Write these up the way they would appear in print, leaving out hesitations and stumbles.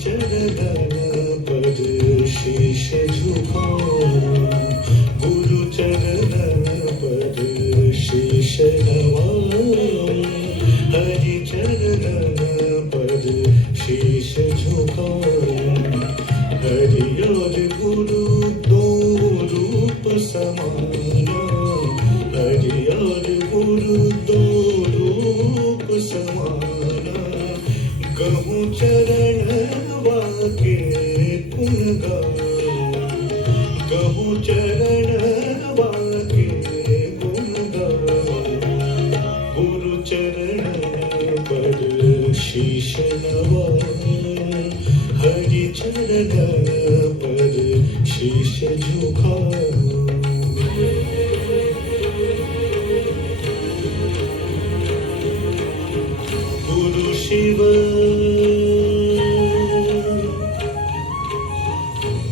चरण पद शीश झुकाऊं, गुरु चरण पद शीश नवाऊं, हरि चरण पद शीश झुकाऊं। हरि और गुरु दो रूप समाना, हरि और गुरु दो रूप समाना। कहूँ चरण वाके गुण गाऊं, कहूँ चरण वाके गुण गाऊं। गुरु चरण पर शीश नवाऊं, हरि चरण पर शीश झुकाऊं। गुरु शिव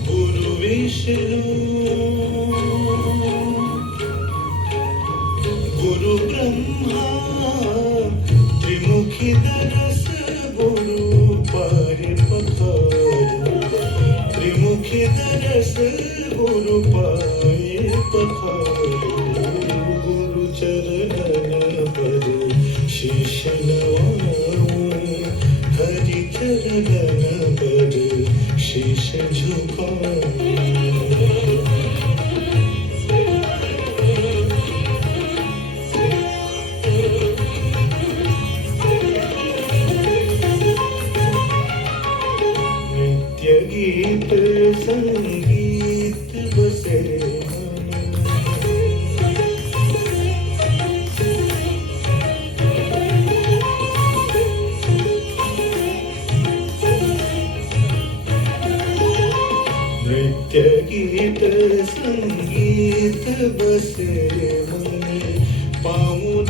गुरु विष्णु गुरु ब्रह्मा त्रिमुखी दरस गुरु पाहि पखारू, त्रिमुखी दरस गुरु पाहि पखारू। गुरु चरण पर शीश नवाऊं, हरि चरण पर शीश झुकाऊं। नित्य गीत संगीत बसे मन, नित्य गीत संगीत बसे मन। पाऊँ